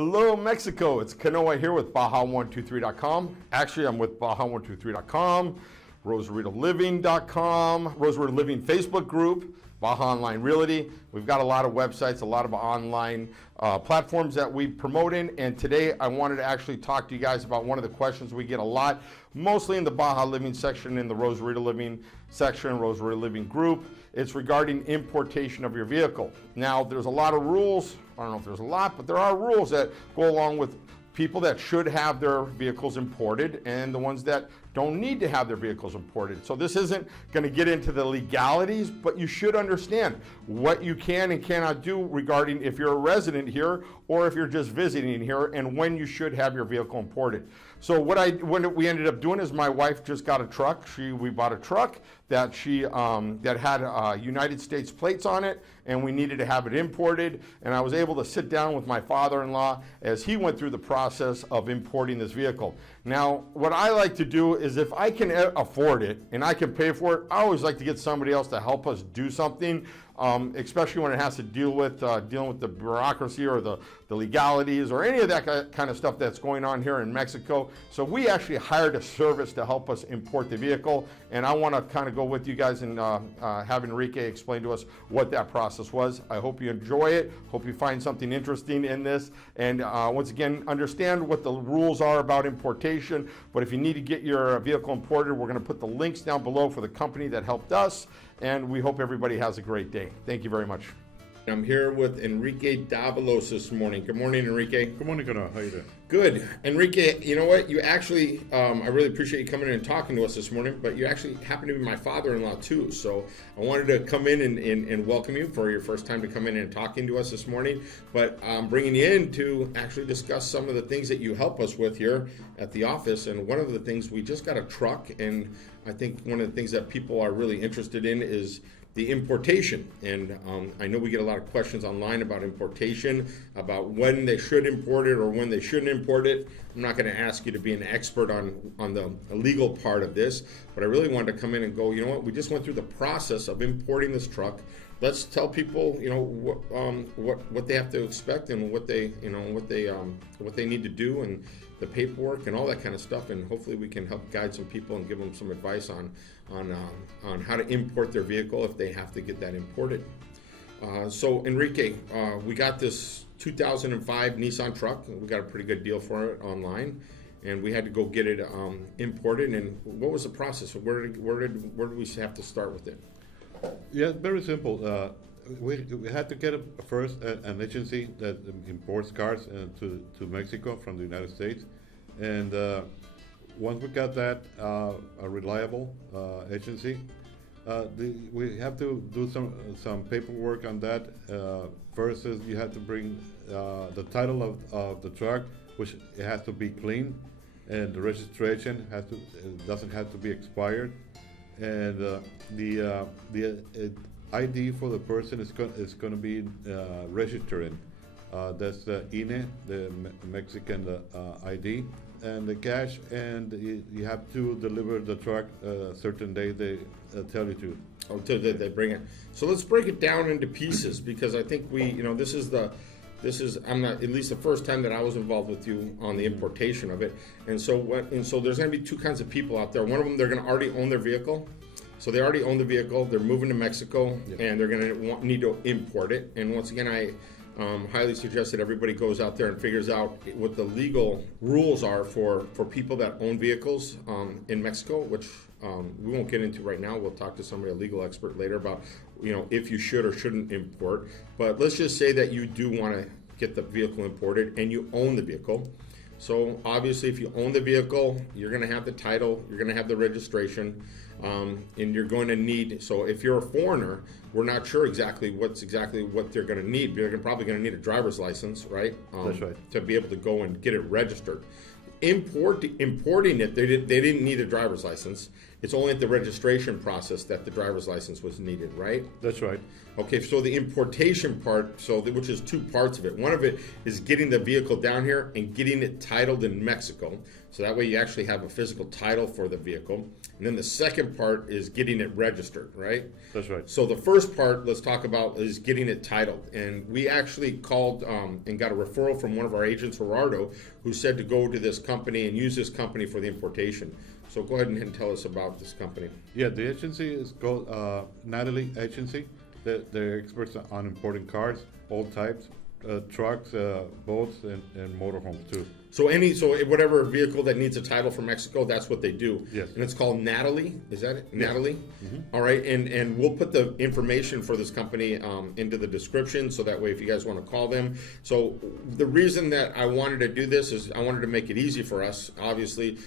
Hello, Mexico. It's Kanoa here with 𝗶𝗲𝗃.com. Actually, I'm with 𝗶𝗲𝗃.com, 𝗃𝗴𝗃𝗃.com, Rosarito Living Facebook group, Baja Online Realty. We've got a lot of websites, a lot of online platforms that we promote in. And today I wanted to actually talk to you guys about one of the questions we get a lot, mostly in the Baja Living section, in the Rosarito Living section, Rosarito Living group. It's regarding importation of your vehicle. Now, there's a lot of rules. I don't know if there's a lot, but there are rules that go along with people that should have their vehicles imported and the ones that don't need to have their vehicles imported. So this isn't going to get into the legalities, but you should understand what you can and cannot do regarding if you're a resident here or if you're just visiting here, and when you should have your vehicle imported. So what we ended up doing is my wife just got a truck. We bought a truck that that had United States plates on it, and we needed to have it imported. And I was able to sit down with my father-in-law as he went through the process of importing this vehicle. Now, what I like to do is, if I can afford it and I can pay for it, I always like to get somebody else to help us do something, especially when it has to deal with dealing with the bureaucracy or the legalities or any of that kind of stuff that's going on here in Mexico. So we actually hired a service to help us import the vehicle, and I want to kind of go with you guys and have Enrique explain to us what that process was. I hope you enjoy it. Hope you find something interesting in this, and once again, understand what the rules are about importation. But if you need to get your vehicle imported, we're going to put the links down below for the company that helped us, and we hope everybody has a great day. Thank you very much. I'm here with Enrique 𝗽𝗴𝗲 this morning. Good morning, Enrique. Good morning, Kanoa. How you doing? Good. Enrique, you know what? You actually, I really appreciate you coming in and talking to us this morning, but you actually happen to be my father-in-law too. So I wanted to come in and welcome you for your first time to come in and talking to us this morning. But I'm bringing you in to actually discuss some of the things that you help us with here at the office. And one of the things, we just got a truck, and I think one of the things that people are really interested in is the importation. And I know we get a lot of questions online about importation, about when they should import it or when they shouldn't import it. I'm not going to ask you to be an expert on the legal part of this, but I really wanted to come in and go, you know what, we just went through the process of importing this truck. Let's tell people, you know, what they have to expect and what they need to do, and the paperwork and all that kind of stuff, and hopefully we can help guide some people and give them some advice on how to import their vehicle if they have to get that imported. So Enrique, we got this 2005 Nissan truck. We got a pretty good deal for it online, and we had to go get it imported. And what was the process? Where did we have to start with it? Yeah, very simple. We had to get first an agency that imports cars to Mexico from the United States, and once we got that, a reliable agency, we have to do some paperwork on that. First is you have to bring the title of the truck, which it has to be clean, and the registration doesn't have to be expired, and the ID for the person is going to be registered. That's the INE, the Mexican ID, and the cash, and you have to deliver the truck a certain day they tell you to. Until they bring it. So let's break it down into pieces, because I think this is I'm not, at least the first time that I was involved with you on the importation of it. And so there's going to be two kinds of people out there. One of them, they're going to already own their vehicle. So they already own the vehicle, they're moving to Mexico, yep, and they're going to need to import it. And once again, I highly suggest that everybody goes out there and figures out what the legal rules are for people that own vehicles in Mexico, which we won't get into right now. We'll talk to somebody, a legal expert, later about, you know, if you should or shouldn't import. But let's just say that you do want to get the vehicle imported and you own the vehicle. So obviously, if you own the vehicle, you're going to have the title, you're going to have the registration, and you're going to need, so if you're a foreigner, we're not sure exactly what they're going to need. They're probably going to need a driver's license, right? That's right. To be able to go and get it registered. Importing it, they didn't need a driver's license. It's only at the registration process that the driver's license was needed, right? That's right. Okay, so the importation part, which is two parts of it. One of it is getting the vehicle down here and getting it titled in Mexico. So that way you actually have a physical title for the vehicle. And then the second part is getting it registered, right? That's right. So the first part, let's talk about, is getting it titled. And we actually called and got a referral from one of our agents, Gerardo, who said to go to this company and use this company for the importation. So go ahead and tell us about this company. Yeah, the agency is called Natalie Agency. They're experts on importing cars, all types, trucks, boats, and motorhomes too. So whatever vehicle that needs a title from Mexico, that's what they do. Yes. And it's called Natalie. Is that it? Yes. Natalie? Mm-hmm. All right. And we'll put the information for this company into the description, so that way if you guys want to call them. So the reason that I wanted to do this is I wanted to make it easy for us. Obviously,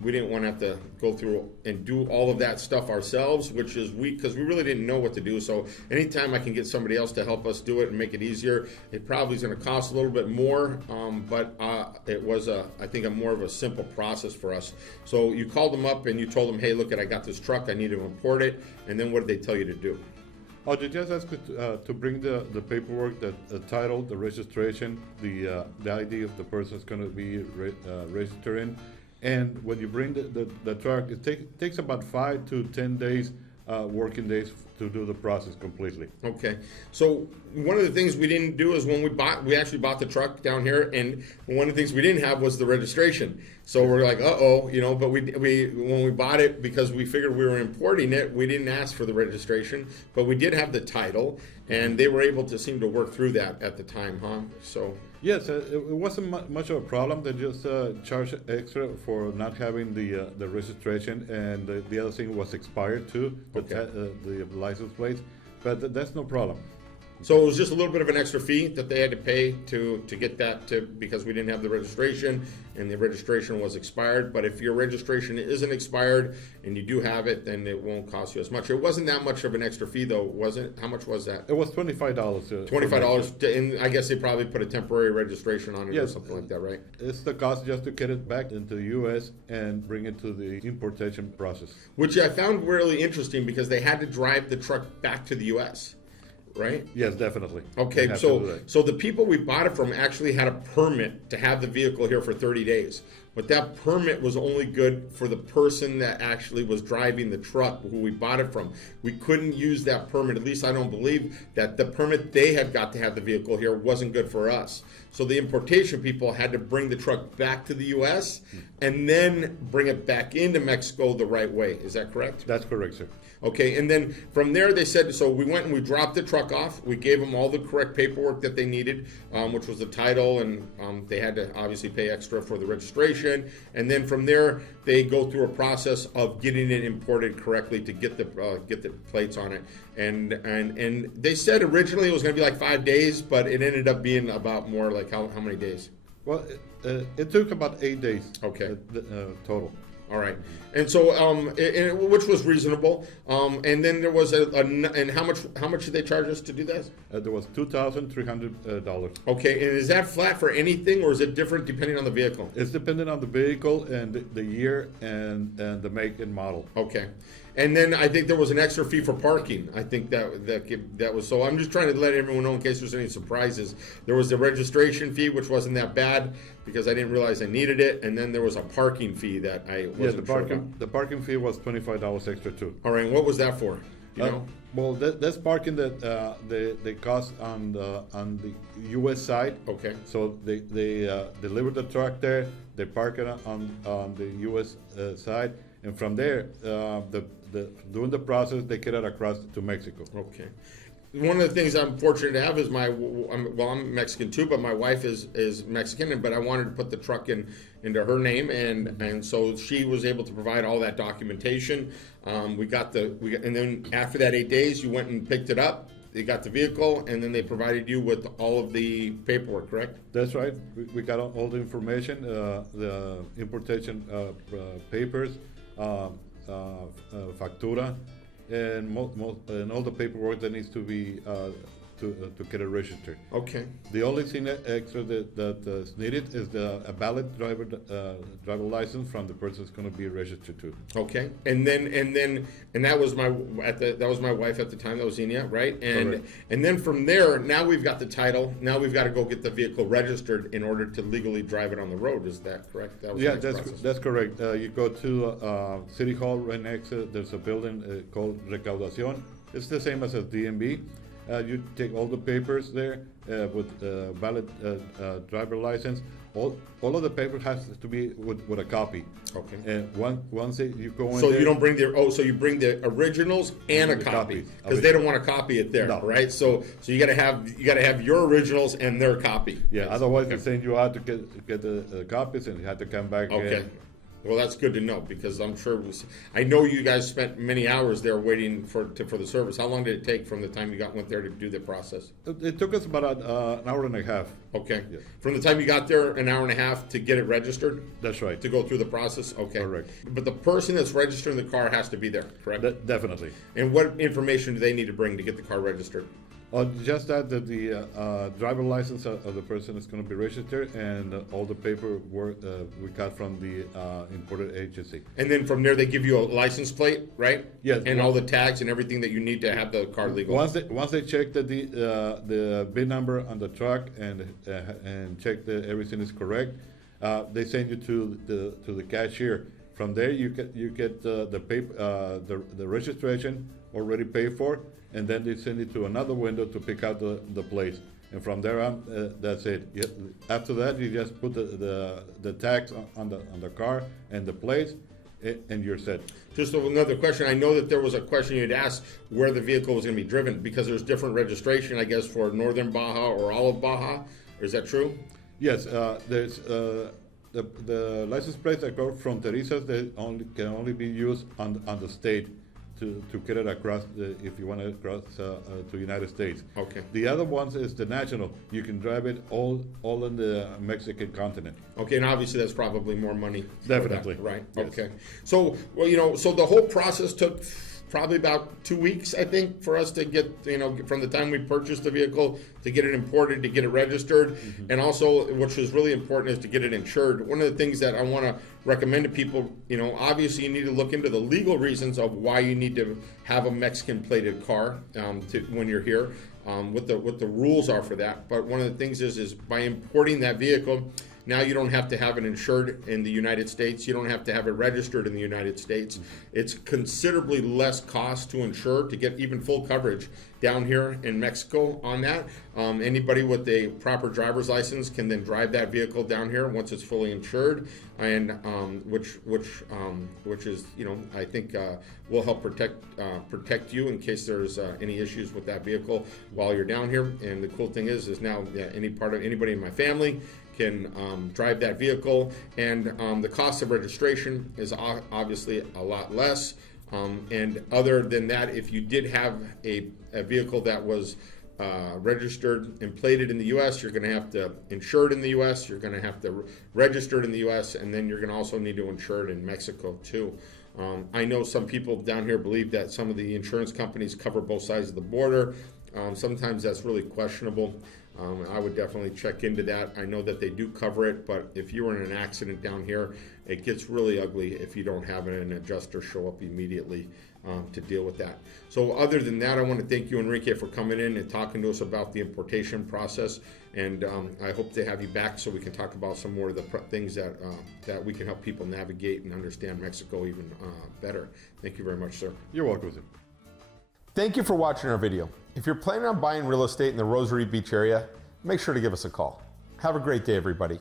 we didn't want to have to go through and do all of that stuff ourselves, because we really didn't know what to do. So anytime I can get somebody else to help us do it and make it easier, it probably is going to cost a little bit more, but it was I think more of a simple process for us. So you called them up and you told them, hey, look, I got this truck, I need to import it, and then what did they tell you to do? Oh, they just asked to bring the paperwork, the title, the registration, the ID of the person is going to be registered in. And when you bring the truck, it takes about 5 to 10 days, working days, to do the process completely. Okay, so one of the things we didn't do is when we actually bought the truck down here, and one of the things we didn't have was the registration. So we're like, uh-oh, but when we bought it, because we figured we were importing it, we didn't ask for the registration, but we did have the title, and they were able to seem to work through that at the time, huh? So. Yes, it wasn't much of a problem. They just charged extra for not having the registration, and the other thing was expired too, the license plate. But that's no problem. So it was just a little bit of an extra fee that they had to pay to get that, because we didn't have the registration and the registration was expired. But if your registration isn't expired and you do have it, then it won't cost you as much. It wasn't that much of an extra fee though, was it? How much was that? It was $25. $25, and I guess they probably put a temporary registration on it, yes, or something like that, right? It's the cost just to get it back into the U.S. and bring it to the importation process. Which I found really interesting, because they had to drive the truck back to the U.S., right? Yes, definitely. Okay, so the people we bought it from actually had a permit to have the vehicle here for 30 days. But that permit was only good for the person that actually was driving the truck, who we bought it from. We couldn't use that permit. At least I don't believe that the permit they had got to have the vehicle here wasn't good for us. So the importation people had to bring the truck back to the U.S. and then bring it back into Mexico the right way. Is that correct? That's correct, sir. Okay, and then from there they said, so we went and we dropped the truck off. We gave them all the correct paperwork that they needed, which was the title, and they had to obviously pay extra for the registration. And then from there, they go through a process of getting it imported correctly to get the plates on it. And they said originally it was going to be like 5 days, but it ended up being about more like how many days? Well, it took about 8 days. Okay, total. All right, and so which was reasonable, and then there was and how much did they charge us to do that? There was $2,300. Okay, and is that flat for anything, or is it different depending on the vehicle? It's dependent on the vehicle and the year and the make and model. Okay, and then I think there was an extra fee for parking. I think that was, so I'm just trying to let everyone know in case there's any surprises. There was the registration fee, which wasn't that bad because I didn't realize I needed it, and then there was a parking fee that I wasn't sure about. The parking fee was $25 extra too. All right, and what was that for? You know? Well, that's parking that they cost on the U.S. side. Okay. So they deliver the truck there, they park it on the U.S. Side, and from there, during the process, they get it across to Mexico. Okay. One of the things I'm fortunate to have is I'm Mexican too, but my wife is Mexican, but I wanted to put the truck into her name, and so she was able to provide all that documentation. And then after that 8 days, you went and picked it up. They got the vehicle, and then they provided you with all of the paperwork, correct? That's right. We got all the information, the importation papers, factura, and all the paperwork that needs to be to get it registered. Okay. The only thing extra that is needed is a valid driver license from the person that's going to be registered to. Okay, and that was my wife at the time. That was Ina, right? Correct. And then from there, now we've got the title. Now we've got to go get the vehicle registered in order to legally drive it on the road. Is that correct? That was the next process. That's correct. You go to City Hall right next. There's a building called 𝗶𝗲𝗂𝗿. It's the same as a DMV. You take all the papers there with valid driver license. All of the paper has to be with a copy. Okay. And once you go in So there, you don't bring so you bring the originals and a The copy copies. because they don't want to copy it there, No. right? So you got to have your originals and their copy. yeah. Otherwise, they send you out to get the copies, and you have to come back. Okay. Well, that's good to know because I'm sure I know you guys spent many hours there waiting for the service. How long did it take from the time you went there to do the process? It took us about an hour and a half. Okay. Yeah. From the time you got there, an hour and a half to get it registered? That's right. To go through the process? Okay. Correct. But the person that's registering the car has to be there, correct? Definitely. And what information do they need to bring to get the car registered? Just that the driver license of the person is going to be registered, and all the paperwork we got from the imported agency. And then from there, they give you a license plate, right? Yes. And all the tags and everything that you need to have the car legal. Once they check the VIN number on the truck and check that everything is correct, they send you to the cashier. From there, you get the paper, the registration already paid for, and then they send it to another window to pick out the plates. And from there on, that's it. After that, you just put the tags on the car and the plates, and you're set. Just another question. I know that there was a question you'd asked where the vehicle was going to be driven because there's different registration, I guess, for Northern Baja or all of Baja. Is that true? Yes, there's the license plates that go fronterizas. They can only be used on the state to get it across if you want to cross to the United States. Okay. The other ones is the national. You can drive it all in the Mexican continent. Okay, and obviously that's probably more money. for Definitely. that, right? Yes. Okay. So, well, so the whole process took probably about 2 weeks, I think, for us to get, from the time we purchased the vehicle to get it imported, to get it registered. Mm-hmm. And also, which is really important, is to get it insured. One of the things that I want to recommend to people, obviously you need to look into the legal reasons of why you need to have a Mexican plated car when you're here, what the rules are for that. But one of the things is by importing that vehicle, now you don't have to have it insured in the United States. You don't have to have it registered in the United States. It's considerably less cost to insure to get even full coverage down here in Mexico on that. Anybody with a proper driver's license can then drive that vehicle down here once it's fully insured, and which is, I think will help protect you in case there's any issues with that vehicle while you're down here. And the cool thing is now anybody in my family can drive that vehicle, and the cost of registration is obviously a lot less. And other than that, if you did have a vehicle that was registered and plated in the U.S., you're going to have to insure it in the U.S., you're going to have to register it in the U.S., and then you're going to also need to insure it in Mexico too. I know some people down here believe that some of the insurance companies cover both sides of the border. Sometimes that's really questionable. I would definitely check into that. I know that they do cover it, but if you were in an accident down here, it gets really ugly if you don't have an adjuster show up immediately to deal with that. So other than that, I want to thank you, Enrique, for coming in and talking to us about the importation process. And I hope to have you back so we can talk about some more of the things that we can help people navigate and understand Mexico even better. Thank you very much, sir. You're welcome, sir. Thank you for watching our video. If you're planning on buying real estate in the Rosarito Beach area, make sure to give us a call. Have a great day, everybody.